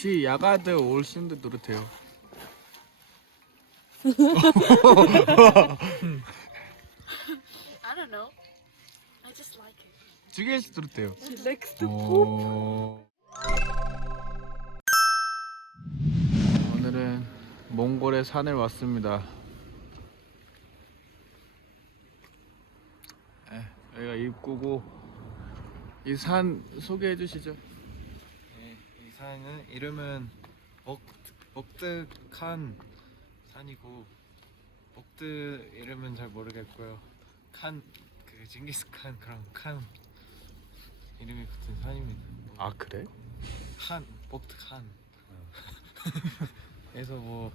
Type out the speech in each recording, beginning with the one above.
시 야가드 올슨드 노릇해요. I don't know. I just like it. 찌개에서 노릇해요. She likes to poop. 오늘은 몽골의 산을 왔습니다. 여기가 입구고 이 산 소개해 주시죠. 네, 이 산은 이름은 먹드칸 산이고 먹드 이름은 잘 모르겠고요. 칸 그 징기스칸 그런 칸 이름이 붙은 산입니다. 아 그래? 칸 먹드칸. 그래서 뭐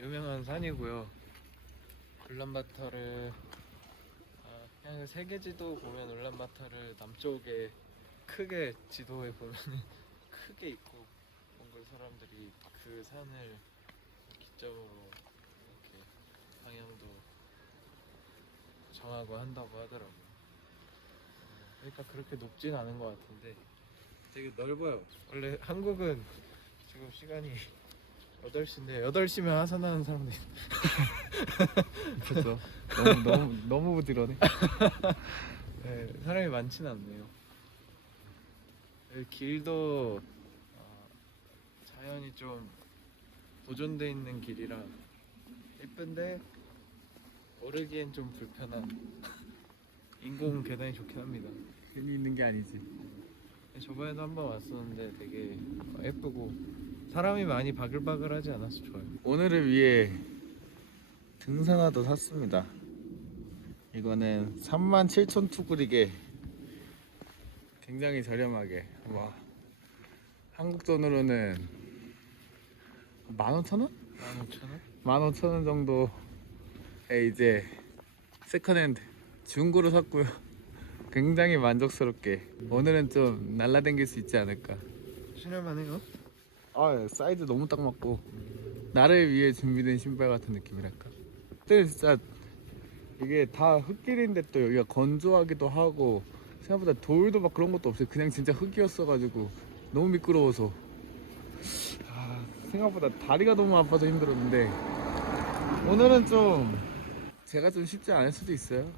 유명한 산이고요. 울란바토르 그냥 세계 지도 보면 울란바토르 남쪽에 크게 지도에 보면은 크게 있고 몽골 사람들이 그 산을 기점으로 이렇게 방향도 정하고 한다고 하더라고요. 그러니까 그렇게 높진 않은 것 같은데 되게 넓어요. 원래 한국은 지금 시간이 8시인데 8시면 하산하는 사람들이 그렇죠. 너무 부지런해. 네, 사람이 많지는 않네요. 길도 자연이 좀 보존돼 있는 길이라 예쁜데 오르기엔 좀 불편한 인공 계단이 좋긴 합니다. 괜히 있는 게 아니지. 저번에도 한번 왔었는데 되게 예쁘고 사람이 많이 바글바글하지 않아서 좋아요. 오늘을 위해 등산화도 샀습니다. 이거는 37,000 투구리게 굉장히 저렴하게 와 한국 돈으로는 15,000원? 15,000원? 15,000원 정도에 이제 세컨핸드 중고로 샀고요. 굉장히 만족스럽게 오늘은 좀 날라다닐 수 있지 않을까. 신을만 해요? 아 사이즈 너무 딱 맞고 나를 위해 준비된 신발 같은 느낌이랄까. 그때 진짜 이게 다 흙길인데 또 여기가 건조하기도 하고 생각보다 돌도 막 그런 것도 없어요. 그냥 진짜 흙이었어가지고 너무 미끄러워서 생각보다 다리가 너무 아파서 힘들었는데 오늘은 좀 제가 좀 쉽지 않을 수도 있어요.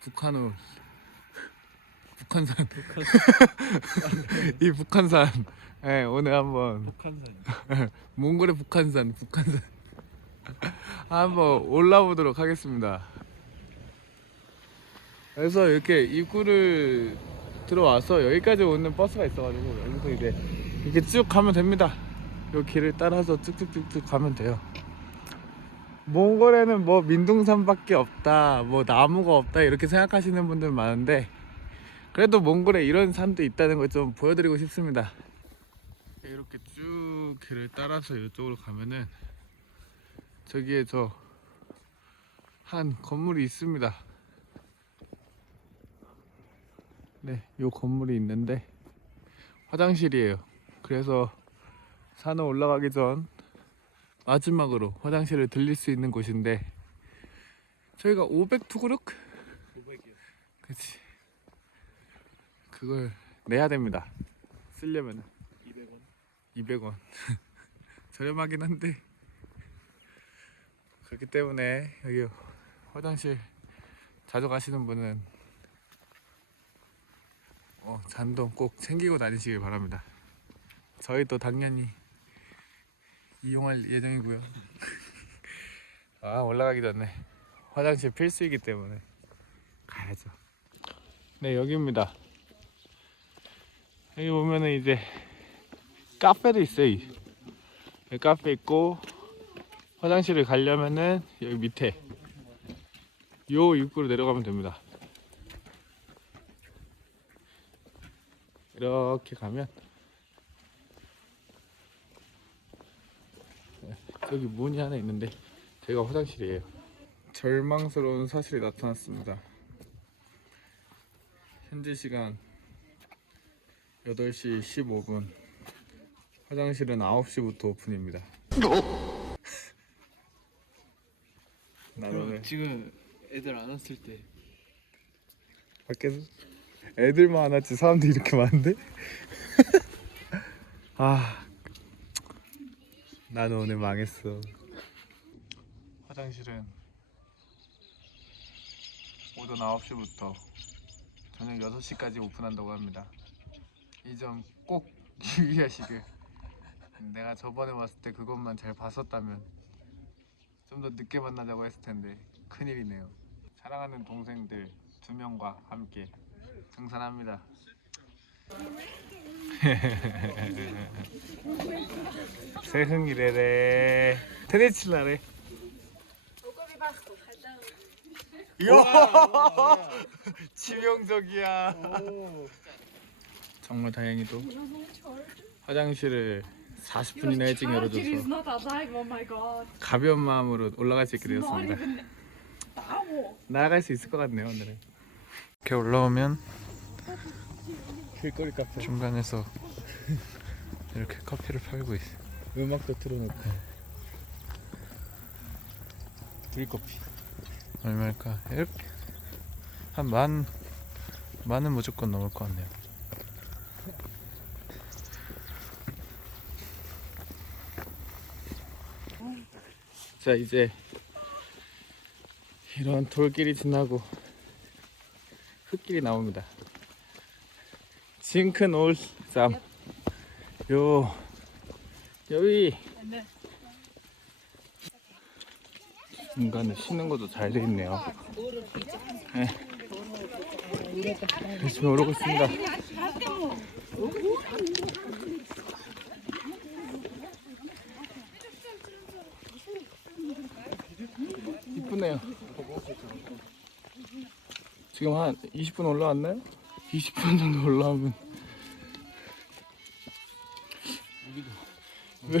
북한산 이 북한산 네, 오늘 한번 북한산. 몽골의 북한산 한번 올라보도록 하겠습니다. 그래서 이렇게 입구를 들어와서 여기까지 오는 버스가 있어가지고 여기서 이제 이렇게 쭉 가면 됩니다. 이 길을 따라서 쭉쭉쭉쭉 가면 돼요. 몽골에는 뭐 민둥산밖에 없다, 뭐 나무가 없다 이렇게 생각하시는 분들 많은데 그래도 몽골에 이런 산도 있다는 걸 좀 보여드리고 싶습니다. 이렇게 쭉 길을 따라서 이쪽으로 가면은 저기에 저 한 건물이 있습니다. 네, 요 건물이 있는데 화장실이에요. 그래서 산을 올라가기 전 마지막으로 화장실을 들릴 수 있는 곳인데 저희가 500투그룩? 500이요. 그치. 그걸 내야 됩니다. 쓰려면은 200원. 200원. 저렴하긴 한데 그렇기 때문에 여기 화장실 자주 가시는 분은 잔돈 꼭 챙기고 다니시길 바랍니다. 저희도 당연히 이용할 예정이고요. 올라가기 전에 화장실 필수이기 때문에 가야죠. 네, 여기입니다. 여기 보면은 이제 카페도 있어요. 여기 카페 있고 화장실을 가려면은 여기 밑에 요 입구로 내려가면 됩니다. 이렇게 가면 여기 문이 하나 있는데 저희가 화장실이에요. 절망스러운 사실이 나타났습니다. 현재 시간 8시 15분 화장실은 9시부터 오픈입니다. 나는 지금 애들 안 왔을 때 밖에서 애들만 안 왔지 사람들이 이렇게 많은데? 아, 나는 오늘 망했어. 화장실은 오전 9시부터 저녁 6시까지 오픈한다고 합니다. 이 점 꼭 유의하시길. 내가 저번에 왔을 때 그것만 잘 봤었다면 좀 더 늦게 만나자고 했을 텐데 큰일이네요. 사랑하는 동생들 2명과 함께 등산합니다. 새흥이래래. 테니스 칠라래. 이야, 치명적이야. 정말 다행히도 화장실을 40분이나 일찍 Charger 열어줘서 is not alive. Oh my god. 가벼운 마음으로 올라갈 수 있게 Not 되었습니다. even. Ow. 나아갈 수 있을 것 같네요 오늘은. 이렇게 올라오면 길거리 카페. 중간에서 이렇게 커피를 팔고 있어. 음악도 틀어놓고. 드립커피. 얼마일까? 이렇게 한 만은 무조건 넘을 것 같네요. 자, 이제 이런 돌길이 지나고 흙길이 나옵니다. 징큰 올쌈. 여기 중간에 쉬는 것도 잘 돼 있네요. 네. 열심히 오르고 있습니다. 이쁘네요. 지금 한 20분 올라왔나요? 20분 정도 올라오면 왜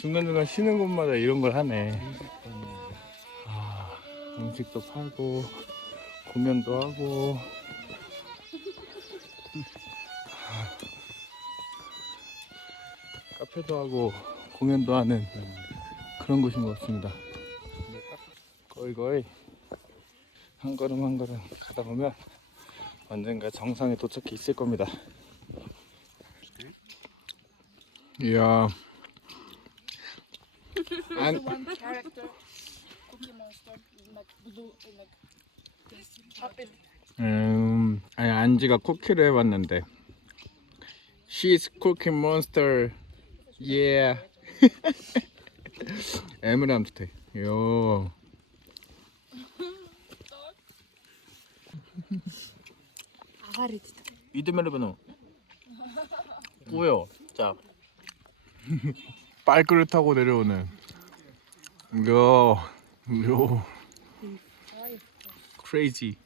중간중간 쉬는 곳마다 이런 걸 하네. 아, 음식도 팔고 공연도 하고 카페도 하고 공연도 하는 그런 곳인 것 같습니다. 거의 한 걸음 한 걸음 가다 보면 언젠가 정상에 도착해 있을 겁니다. 이야. Character. Cookie Monster. Like blue. Like this. Chopping. 아니 안지가 쿠키를 해봤는데 She's cooking monster. Yeah. 에메랄드. 요. 이드메르브노. 뭐요? 자. 빨그를 타고 내려오는. 요. 크레이지.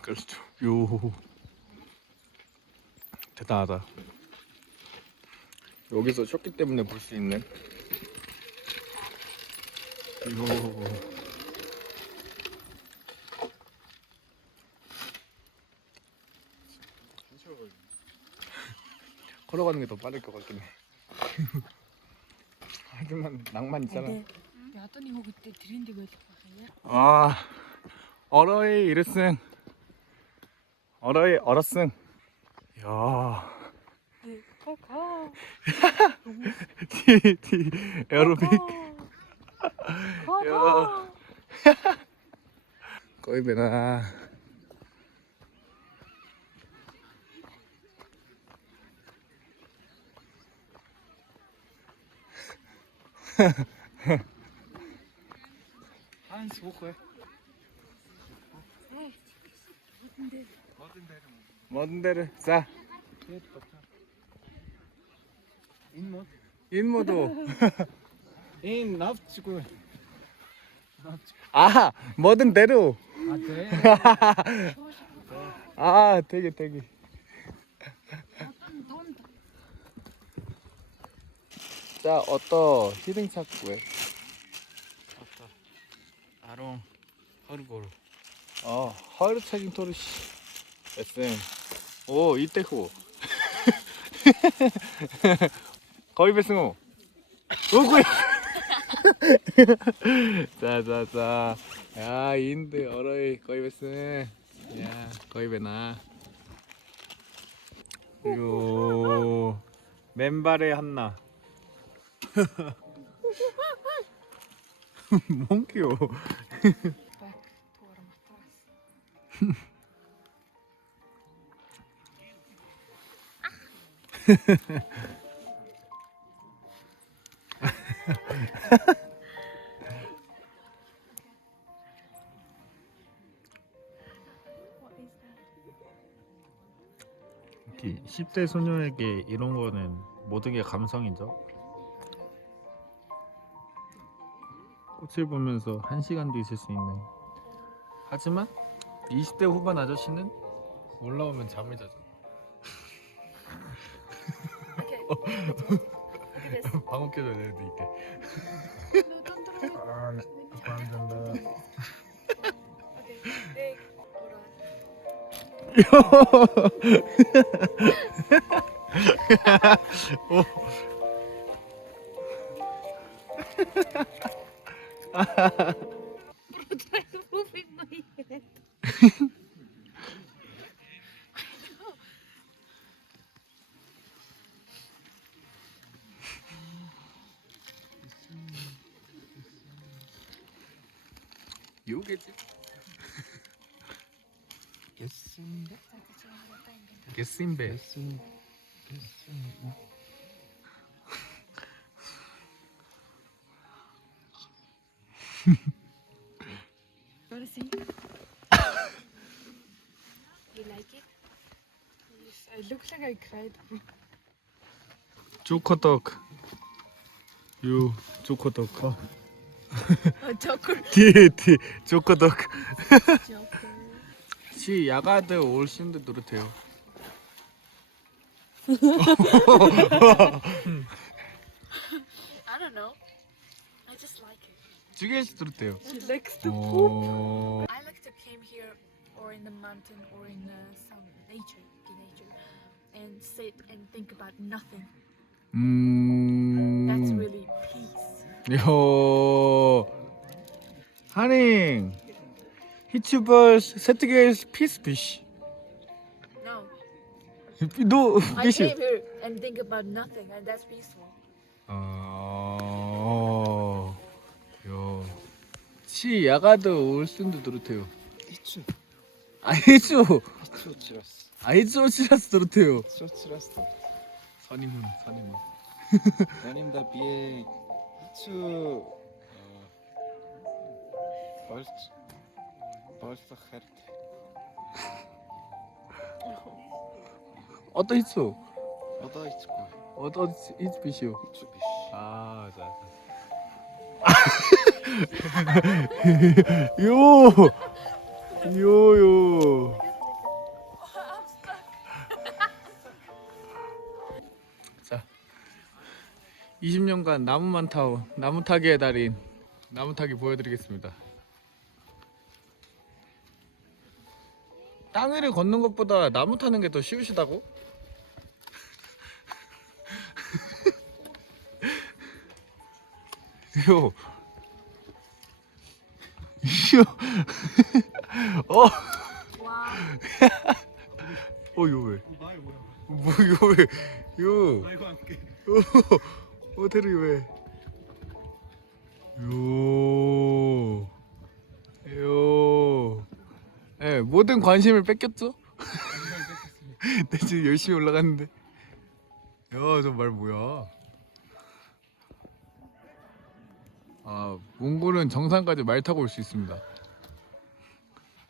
그렇죠. 요. 대단하다. 여기서 쉬었기 때문에 볼 수 있는. 요. 걸어가는 게 더 빠를 것 같긴 해. 하지만 낭만 있잖아. 야또 이거 그때 드린 데가 있었거든요. 아, 얼어이 이랬음. 얼었음. 야. 카카. 티 에어로빅. 야. 거의 배나. 한스 호크해. 뭐든 데를 자. 인모도. 인 납치고. 아, 뭐든 대로. 아 돼. 아, 되게. 자, 어떠 히딩 찾고해. 아롱 허르고루. 하이르 책임 토르시. SM. 오, 이때후. 거의 배승호. 오구야. 자. 야, 인드 어러이 거의 배승. 야, 거의 배나. 요. 맨발의 한나. 뭔 귀여워. Back to where I'm at. What is that? 10대 소녀에게 이런 거는 모든 게 감성이죠. 꽃을 보면서 1시간도 있을 수 있는. 하지만 20대 후반 아저씨는 올라오면 잠을 자죠. Okay. Look at this. 방어 껴줘야 되는데 이때. No, don't throw it. 아, 네. 안 된다. Okay, big. Hold on. Bro, try moving my head. 요게지. 게스인베. Wanna see? You like it? Yes, I look like I cried. 조커덕. 요 조커덕. A joker. 뒤에 조커덕. Joker. 시 야가드 올신드 노릇해요. I don't know. I just like it. 주게시 노릇해요. She likes to poop. 오. I like to came here or in the mountain or in some nature, and sit and think about nothing. That's really peace. 요. 하닝. 히츠버스 세트게스 피스피시. No, 노 I 피시. came here and think about nothing, and that's peaceful. 요. 시 야가드 올슨드 노릇해요. 히츠. 아이쭈. 히츠오치라스. 아이쭈 치라스 노릇해요. 히츠오치라스. 선임은. 나님다 비에 히츠 벌써 헤르트. 어떤 히츠? 어다 히츠고. 어떤 히츠 피시요? 히츠비시. 아, 자. 요. 자. 20년간 나무만 타오 나무 타기의 달인 나무 타기 보여드리겠습니다. 땅 위를 걷는 것보다 나무 타는 게 더 쉬우시다고? 요. 요. Wow. 요 왜? 요 왜? 요. 호텔이 왜? 요. 예, 모든 관심을 뺏겼죠? 내 지금 열심히 올라갔는데. 야, 저 말 뭐야? 아, 몽골은 정상까지 말 타고 올 수 있습니다.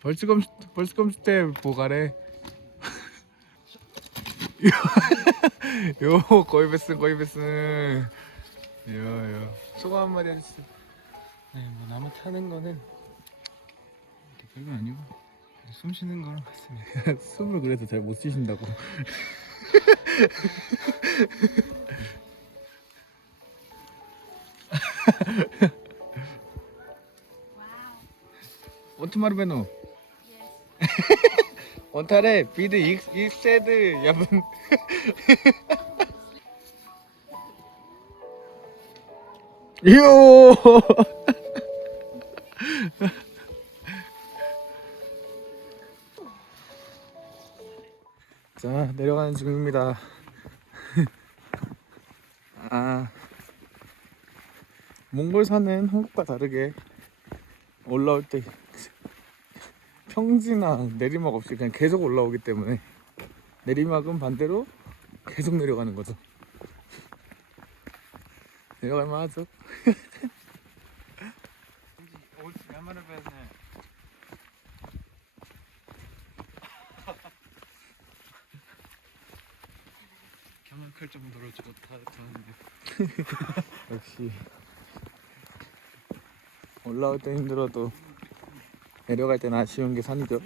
벌스컴 때 보가래. 요, 거의 베슨. 요. 소감 한마디 해주세요. 네, 뭐 나무 타는 거는 별로 아니고. 숨 쉬는 거랑 같습니다. 숨을 그래서 잘 못 쉬신다고. 온트마르베노. 온타레 비드 익세드 야분. 요. 자, 내려가는 중입니다. 아, 몽골산은 한국과 다르게 올라올 때 평지나 내리막 없이 그냥 계속 올라오기 때문에 내리막은 반대로 계속 내려가는 거죠. 내려갈 만하죠. 올 야마를 배네. 경악할 정도로 좋다 저는데. 역시 올라올 때 힘들어도 내려갈 때는 아쉬운 게 산이죠.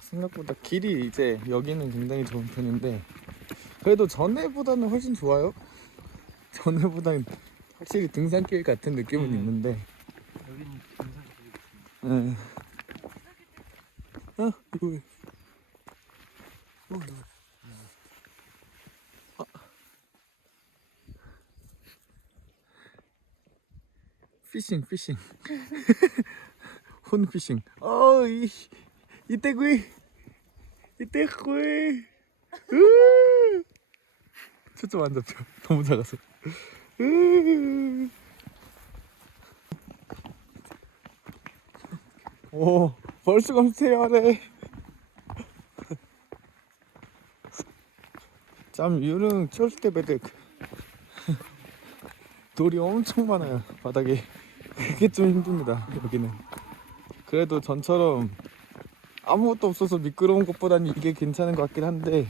생각보다 길이 이제 여기는 굉장히 좋은 편인데 그래도 전에보다는 훨씬 좋아요. 전에보다는 확실히 등산길 같은 느낌은 있는데 여기는 등산길이 있습니다. 응. 이거 왜? 피싱 혼 피싱. 이때 구이 초점 안 잡혀. 너무 작아서. 오, 벌써 감세요래. 짬 유릉 철수대베득. 돌이 엄청 많아요 바닥에. 그게 좀 힘듭니다 여기는. 그래도 전처럼 아무것도 없어서 미끄러운 것보다는 이게 괜찮은 것 같긴 한데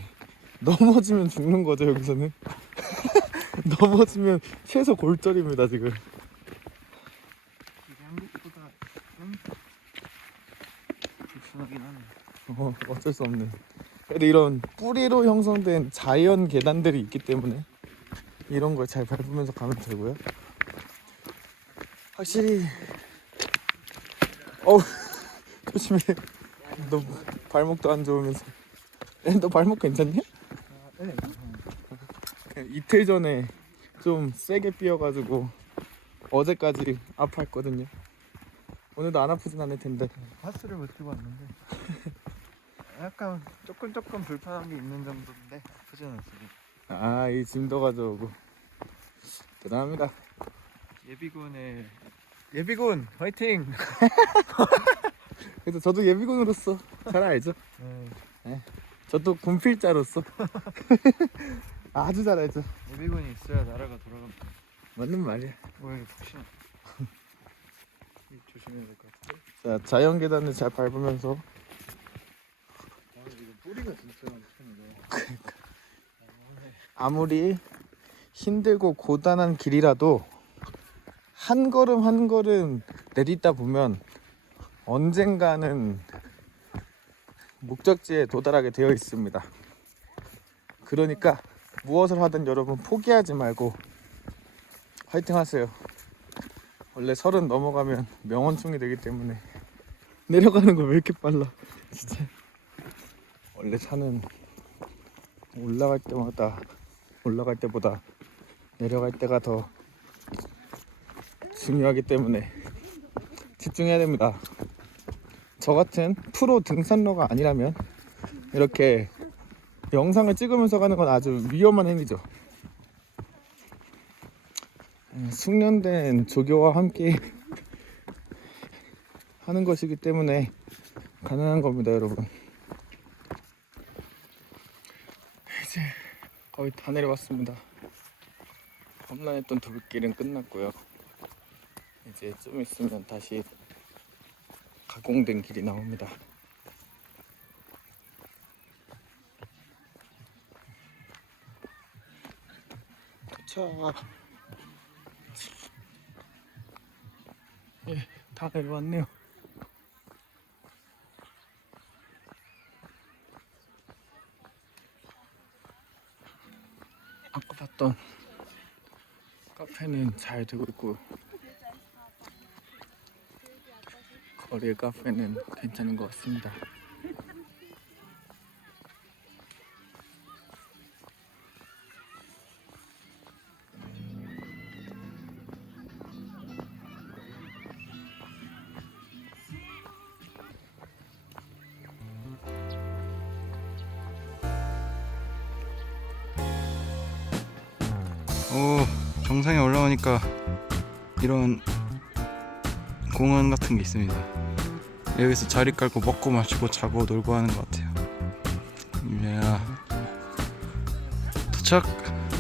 넘어지면 죽는 거죠 여기서는. 넘어지면 최소 골절입니다 지금. 이게 한국보다 좀 불편하긴 하네. 어쩔 수 없네. 그래도 이런 뿌리로 형성된 자연 계단들이 있기 때문에 이런 걸 잘 밟으면서 가면 되고요. 확실히 조심해. 너 발목도 안 좋으면서. 너 발목 괜찮냐? 네. 이틀 전에 좀 세게 삐어가지고 어제까지 아파했거든요. 오늘도 안 아프진 않을 텐데. 파스를 못 들고 왔는데 약간 조금 불편한 게 있는 정도인데 아프진 않습니다. 이 짐도 가져오고 대단합니다. 예비군 화이팅! 그래서 저도 예비군으로서 잘 알죠. 저도 군필자로서 아주 잘 알죠. 예비군이 있어야 나라가 돌아갑니다. 맞는 말이야. 왜 혹시나 조심해야 될 것 같은데. 자, 자연 계단을 잘 밟으면서 이거 뿌리가 진짜 편하네. 아무리 힘들고 고단한 길이라도 한 걸음 한 걸음 내딛다 보면 언젠가는 목적지에 도달하게 되어 있습니다. 그러니까 무엇을 하든 여러분 포기하지 말고 화이팅 하세요. 원래 30 넘어가면 명원충이 되기 때문에. 내려가는 거 왜 이렇게 빨라 진짜. 원래 산은 올라갈 때보다 내려갈 때가 더 중요하기 때문에 집중해야 됩니다. 저 같은 프로 등산러가 아니라면 이렇게 영상을 찍으면서 가는 건 아주 위험한 행위죠. 숙련된 조교와 함께 하는 것이기 때문에 가능한 겁니다 여러분. 이제 거의 다 내려왔습니다. 험난했던 돌길은 끝났고요. 이제 좀 있으면 다시 가공된 길이 나옵니다. 도착. 예, 다 내려왔네요. 아까 봤던 카페는 잘 되고 있고 거리의 카페는 괜찮은 것 같습니다. 정상에 올라오니까 이런 공원 같은 게 있습니다. 여기서 자리 깔고 먹고 마시고 자고 놀고 하는 것 같아요. 도착.